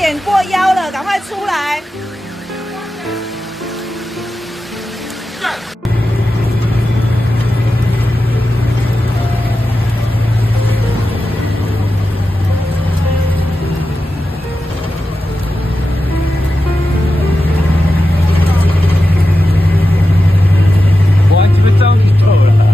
点过腰了，赶快出来。完全到里头了。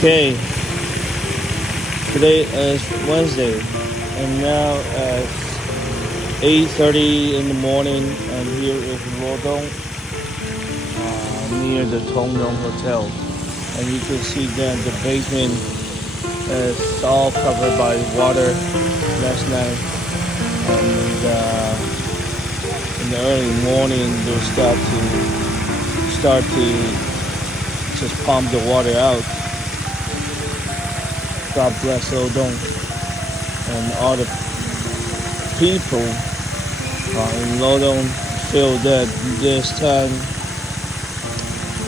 Okay, today is Wednesday, and now it's 8:30 in the morning, and here is Rodong, near the Tongnong Hotel, and you can see that the basement is all covered by water last night, and in the early morning they start to just pump the water out. God bless Rodong and all the people in Rodong feel that this time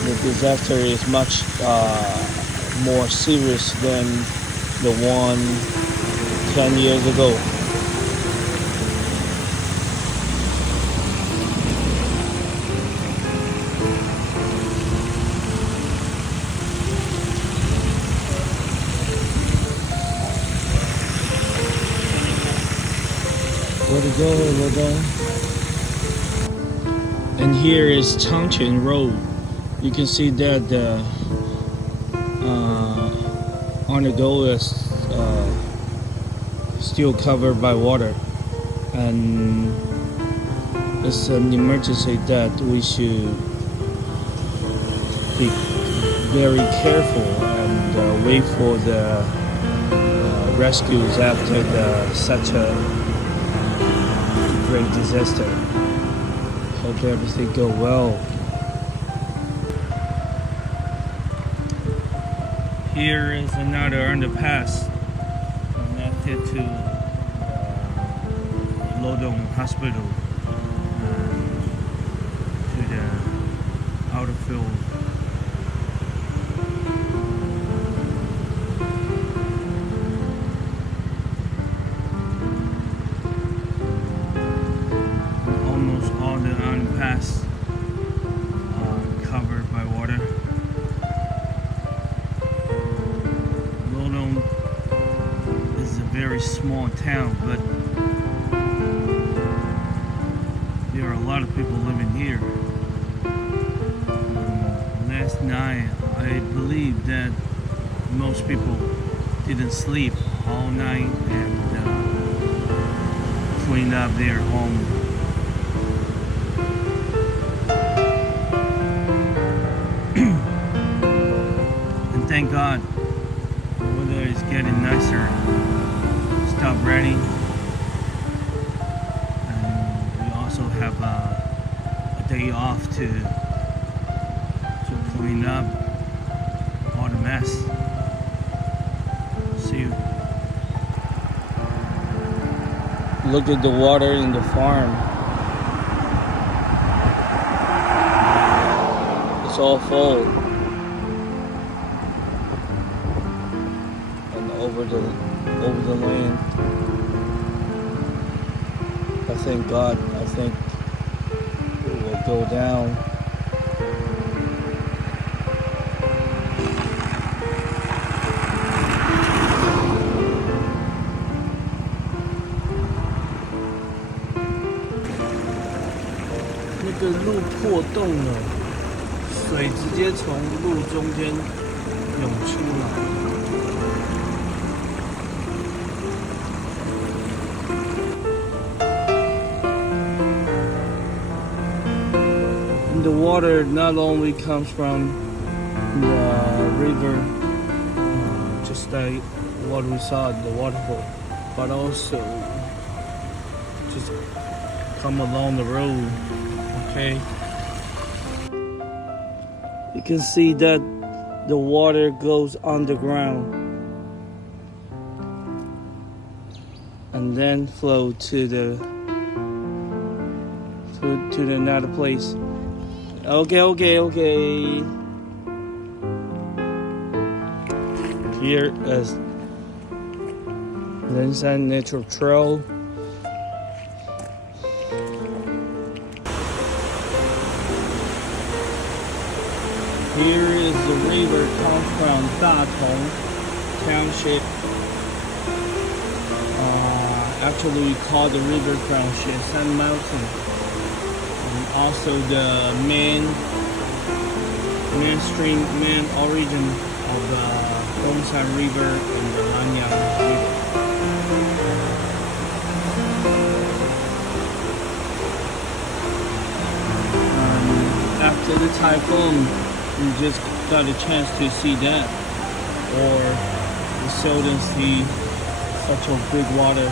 the disaster is much more serious than the one 10 years ago. Where to go, Rodong? And here is Changchun Road. You can see that the on the go is still covered by water, and it's an emergency that we should be very careful and wait for the rescues after such a great disaster. Hope everything go well. Here is another underpass connected to Rodong Hospital to the outer field. Almost all the underpass are covered by water. Yialn is a very small town, but there are a lot of people living here. Last night, I believe that most people didn't sleep all night and cleaned up their home. And thank God, the weather is getting nicer. Stop raining. And we also have a day off to clean up all the mess. See you. Look at the water in the farm. It's all full. And over the land. I thank God. I think it will go down.那个路破洞了，水直接从路中间涌出来。And the water not only comes from the river, just like what we saw in the waterfall, but also just come along the road. Okay, you can see that the water goes underground and then flow to another place. Okay. Here is Yialn Natural Trail. Here is the river comes from Datong Township. Actually, we call the river from Yialn Mountain. And also the main origin of the Dongshan River and the Nanyang River. After the typhoon, we just got a chance to see that, or we seldom see such a big water